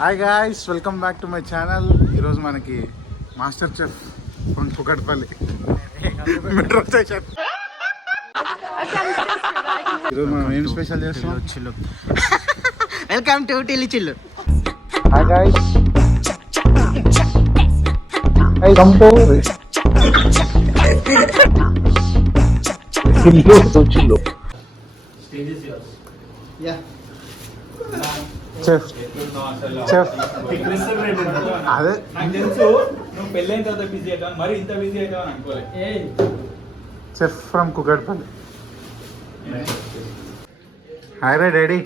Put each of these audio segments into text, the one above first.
Hi guys, welcome back to my channel. ఈరోజు మనకి master chef from Kukatpally metro station. ఈరోజు మనం ఏం స్పెషల్ చేస్తున్నాం? చిల్లు. వెల్కమ్ టు టిల్లి చిల్లు. హాయ్ గాయ్స్, కమ్ టు చిల్లు. చెఫ్ చెఫ్ అదే నువ్వు పెళ్ళైన తర్వాత బిజీ అవుతావు, మరి ఇంత బిజీ అవుతావు అని అనుకోలేదు. Chef from Kukatpally. హాయ్ రే daddy.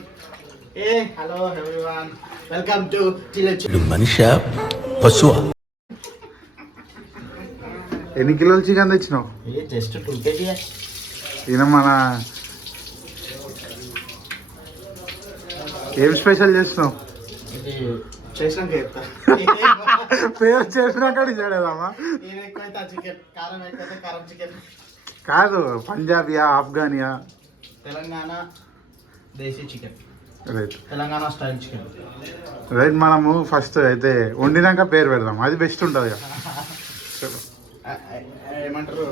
Hello everyone, welcome to టిల్లి చిల్లు. మనిషి పశువా? ఎన్ని కిలోలు చికెన్ తెచ్చినావు? Just 2 kg. ఈయన మన ఏం స్పెషల్ చేస్తున్నావు? ఇది చేసినాక చెప్తా. పేరు చేసినాక చేయలేదమ్మా. ఎక్కువైతే చికెన్, కారం ఎక్కువైతే కారం చికెన్. కాదు, పంజాబియా ఆఫ్ఘానియా? Telangana desi chicken, right Telangana style chicken. Right. మనము ఫస్ట్ అయితే వండినాక పేరు పెడదాం, అది బెస్ట్ ఉంటుంది కదా. ఏమంటారు,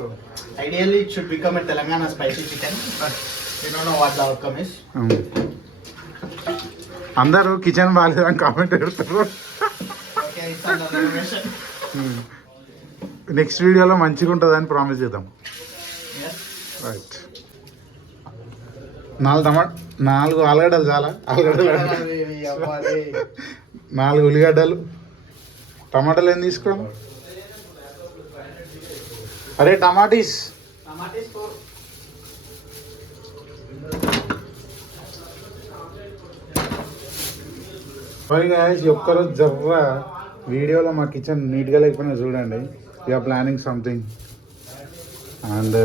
ideally it should become a Telangana spicy chicken, but you don't know what the outcome is. అందరూ కిచెన్ బాగాలేదని కామెంట్ పెడతారు. Okay, it's under renovation. Next వీడియోలో మంచిగా ఉంటుందని ప్రామిస్ చేద్దాం. రైట్. 4 ఆలుగడ్డలు చాలా? ఆలుగడ్డలు 4 ఉల్లిగడ్డలు, టమాటాలు ఏం తీసుకోవాలి? అరే టమాటీస్. ఒక్కరోజు జర్ర వీడియోలో మా కిచెన్ నీట్గా లేకపోయినా చూడండి. We are planning something. అండ్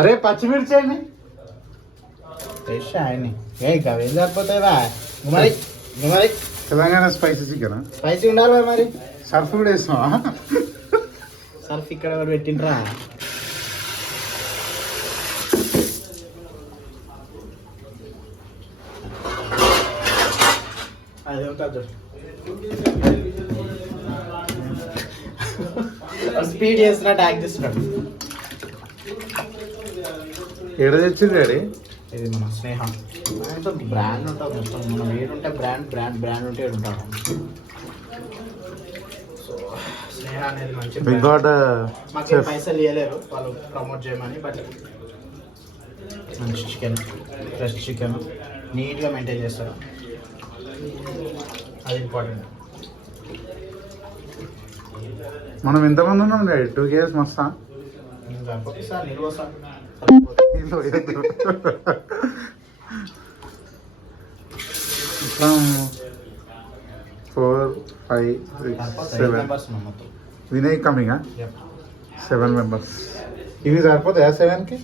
అరే పచ్చిమిర్చి అండి ఫ్రెష్ ఆయన్ని ఏ గవేం సరిపోతాయివా? మరి మరి తెలంగాణ స్పైసీ చికెన్ స్పైసీ ఉండాలి మరి. సర్ఫ్ కూడా వేస్తున్నావా? సర్ఫ్ ఇక్కడ కూడా పెట్టిండ్రా. అదే ఉంటుంది స్పీడ్ చేస్తున్నట్టు యాక్ట్ చేస్తున్నాడు. ఎక్కడ తెచ్చింది డాడీ? ఇది మన స్నేహం. బ్రాండ్ ఉంటుంది మొత్తం. మనం ఏడుంటే బ్రాండ్ బ్రాండ్ బ్రాండ్ ఉంటే ఏడుంటాం. సో స్నేహ అనేది మంచి బిగ్ గాడ్. మాకు పైసలు ఇవ్వలేరు వాళ్ళు ప్రమోట్ చేయమని, బట్ మంచి చికెన్, ఫ్రెష్ చికెన్ నీట్గా మెయింటైన్ చేస్తారు. అది ఇంపార్టెంట్. మనం ఎంతమంది ఉన్నాం డాడీ? 2 kg మస్తా? సార్ నిల్వ సార్. 4, 5, 6, 7. Vinay coming 7 members. ఇవి సరిపోతాయా 7కి?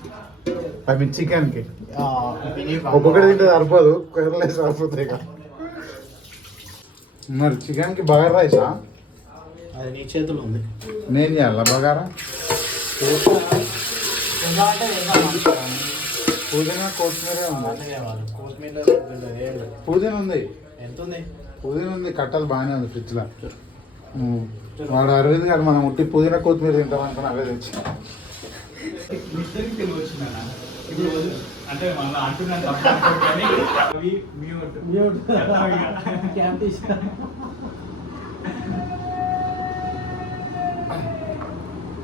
ఐ మీన్ చికెన్కి ఒక్కొక్కటి తింటే సరిపోదు, కర్రలే సరిపోతాయి కదా. మరి చికెన్కి బగారా రైసా? అది నీ చేతిలో ఉంది. నేను చేయాలా బగారా? పుదీనా కొత్తిమీర ఉంది. పుదీనా ఉంది. ఎంత ఉంది? పుదీనా ఉంది, కట్టలు బాగానే ఉంది ఫ్రిడ్జ్లో. వాడు అరవింద్ గారు మనం ఉట్టి పుదీనా కొత్తిమీర తింటాం అనుకుని అవే తెచ్చి. అంటే మళ్ళీ అంటున్నాను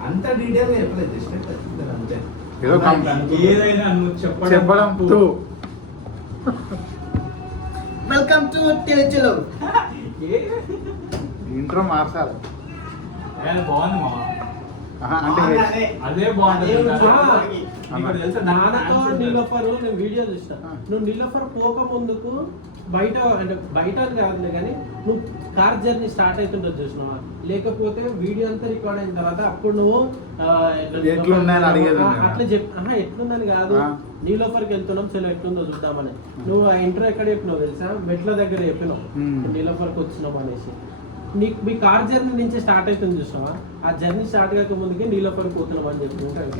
అంత డీటెయిల్ గా చెప్పలేదు, అంతే. ఏదైనా చెప్పడం. వెల్కమ్ టు టిల్లి చిల్లు. ఇంట్రో మార్చాలి బాగుంది మా అంటే అదే బాగుంది. నాన్నతో నీలోఫర్ నేను వీడియో చూస్తా. నువ్వు నీలోఫర్ పోక ముందుకు బయట అంటే బయట కాదులే కానీ నువ్వు కార్ జర్నీ స్టార్ట్ అవుతుంటుంది చూసినావా? లేకపోతే వీడియో అంతా రికార్డ్ అయిన తర్వాత అప్పుడు నువ్వు అట్లా ఎట్లుందని కాదు, నీలోఫర్కి వెళ్తున్నాం చలో ఎట్లుందో చూద్దామని. నువ్వు ఆ ఇంట్రో ఎక్కడ చెప్పినావు తెలుసా? మెట్ల దగ్గర చెప్పినావు నీలోఫర్కి వచ్చినావు అనేసి. నీకు మీ కార్ జర్నీ నుంచి స్టార్ట్ అవుతుంది చూసినావా? ఆ జర్నీ స్టార్ట్ కాక ముందుకే నీలోఫర్కి పోతున్నాం అని చెప్పి ఉంటాయి.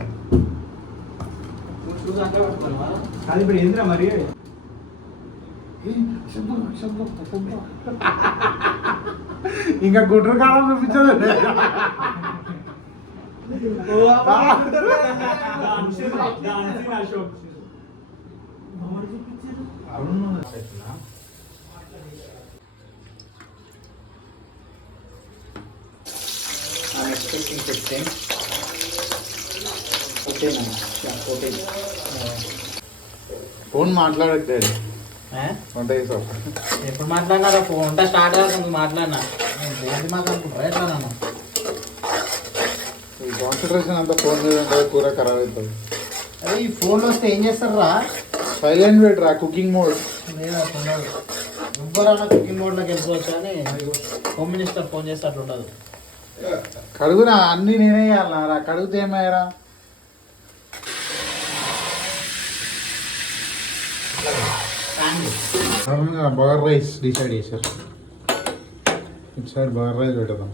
అది ఇప్పుడు ఏంద్రా మరి ఇంకా గుడ్రు కాలం చూపించలేదు. I'm expecting 15. 14. Yeah, 14. ఫోన్ మాట్లాడట్లేదు. వంట చేసావు ఎప్పుడు మాట్లాడినారా ఫోన్ వంట స్టార్ట్ అవుతుంది మాట్లాడినా నేను దేని మాట్లాడుకుంటారా ఎట్లా నన్ను కాన్సన్ట్రేషన్ అంతా ఫోన్ మీద ఉంటుంది, కూర ఖరాబ్ అవుతుంది. అదే ఈ ఫోన్లో వస్తే ఏం చేస్తారా సైలెంట్ పెట్టరా కుకింగ్ మోడ్. నేను అట్లుండదు ఎవ్వరన్నా కుకింగ్ మోడ్లోకి వెళ్ళిపోవచ్చు అని హోమ్ మినిస్టర్ ఫోన్ చేస్తే అట్లా ఉండదు. కడుగునా అన్నీ నేనే చేయాలరా, కడుగుతే ఏమయ్యారా? బగర్ రైస్ డిసైడ్ చేశారు. ఇటు సైడ్ బగర్ రైస్ పెడదాం.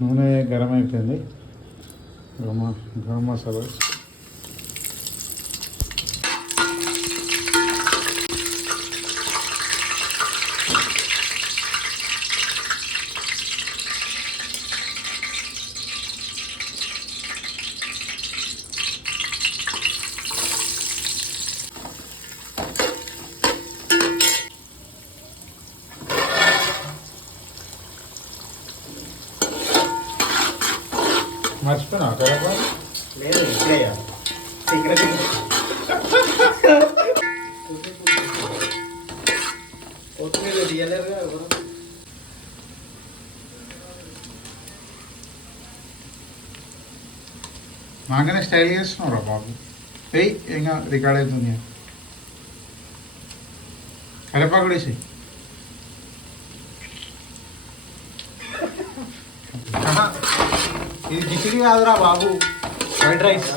నూనె గరం అయిపోయింది. గరం మసాలా మర్చిపోయినా కరెక్ట్. లేదు ఇప్పుడే సీక్రెట్ కొత్తిమీర తీయలేరుగా ఎవరు. మాకనే స్టైల్ చేస్తున్నావురా బాబు. ఏయ్ ఇంకా రికార్డ్ అవుతుంది. కరేపాకు కూడా వేసి ఇది కిచిడి కాదురా బాబు ఫ్రైడ్ రైస్.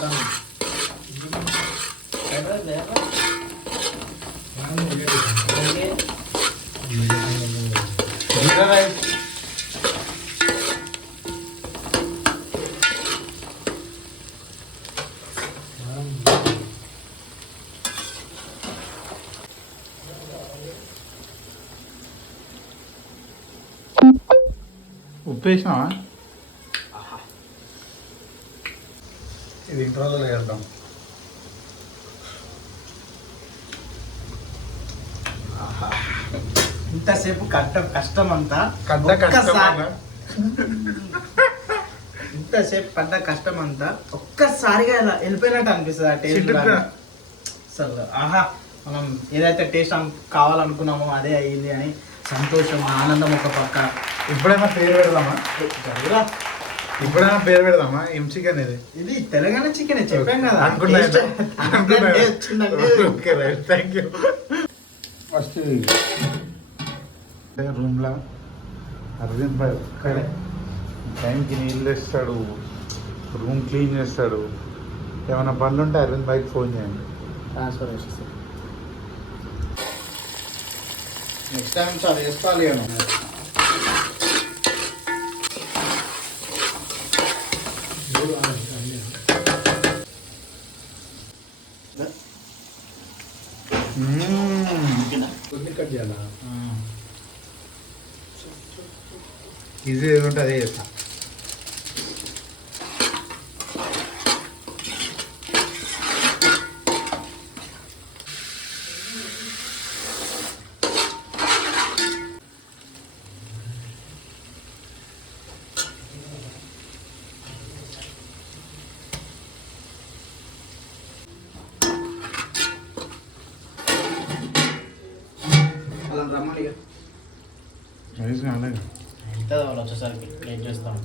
జీరా రైస్. ఉప్పు వేసినావా? ఇది ఇంట్రోలో వేద్దాం. ఇంతసేపు కష్టం అంతా ఇంతసేపు పడ్డ కష్టం అంతా ఒక్కసారిగా ఇలా వెళ్ళిపోయినట్టు అనిపిస్తుంది ఆ టేస్ట్. అసలు ఆహా మనం ఏదైతే టేస్ట్ కావాలనుకున్నామో అదే అయ్యింది అని సంతోషం ఆనందం ఒక పక్క. ఇప్పుడైనా పేరు పెడదామా? జరుగురా ఇప్పుడైనా పేరు పెడదామా? ఏం చికెన్ ఇది? ఇది తెలంగాణ చికెన్ చెప్పాం కదా. Thank you. ఫస్ట్ రూమ్లో అరవింద్ భాయ్ ఒక్కడే టైంకి నీళ్ళు వేస్తాడు, రూమ్ క్లీన్ చేస్తాడు. ఏమైనా పనులు ఉంటే అరవింద్ భాయ్కి ఫోన్ చేయండి. ట్రాన్స్ఫర్ చేసేస్తాను. నెక్స్ట్ టైం చాలా చేసుకోవాలి నేను. ఈజీ ఏది ఉంటే అదే చేస్తా. అలా రమ్మని రైస్ కాలేదు. ఎంత వాళ్ళు వచ్చేసరికి ప్లేట్ చేస్తాం.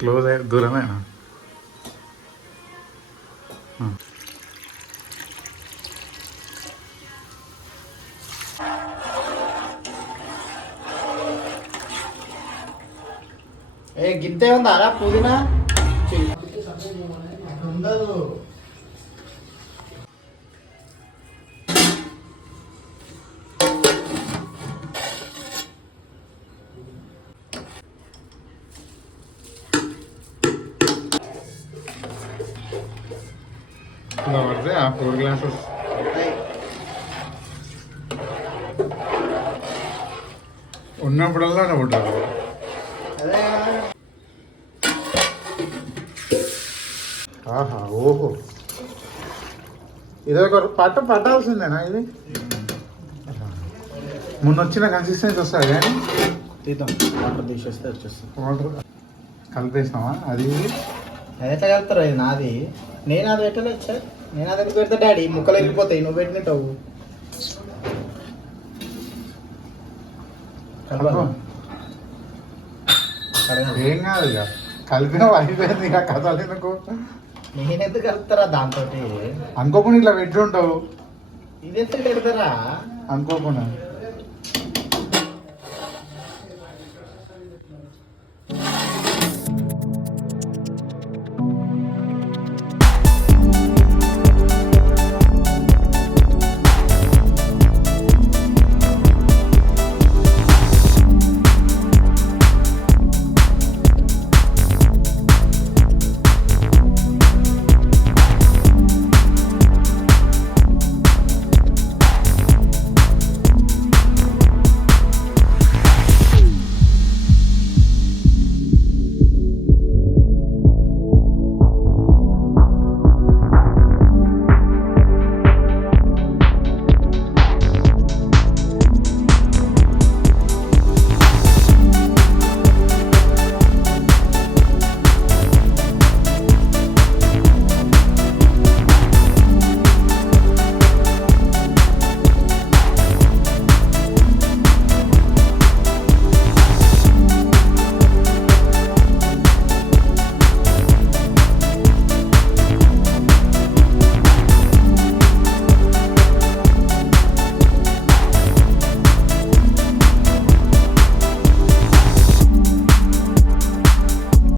క్లోజ్ అయ్యి దూరమేనా? ఏ గింతే ఉందా రా పుదీనా ఉండదు. ఇలా పడితే ఆ 4 గ్లాసెస్ ఉన్నప్పుడల్లా పడ్డారు. అదే ఆహా ఓహో ఇదొక పట్టాల్సిందేనా ఇది? మొన్న వచ్చిన కన్సిస్టెన్సీ వస్తుంది కానీ తీద్దాం వాటర్ తీసేస్తే వచ్చేస్తాం. వాటర్ కలిపేసినావా అది? అది ఎట్లా కలుపుతారు? ఇది నాది, నేను అది పెట్టలేదు సార్. నేను అది ఎందుకు పెడతా డాడీ? ముక్కలు వెళ్ళిపోతాయి, నువ్వు పెట్టినట్టు. ఏం కాదు ఇక కలిపిన అయిపోయింది ఇక కథలు ఎందుకు నేనెందుకు కలుపుతారా దాంతో? అనుకోకుండా ఇట్లా పెట్టి ఉంటావు ఇది ఎంత పెడతారా అనుకోకుండా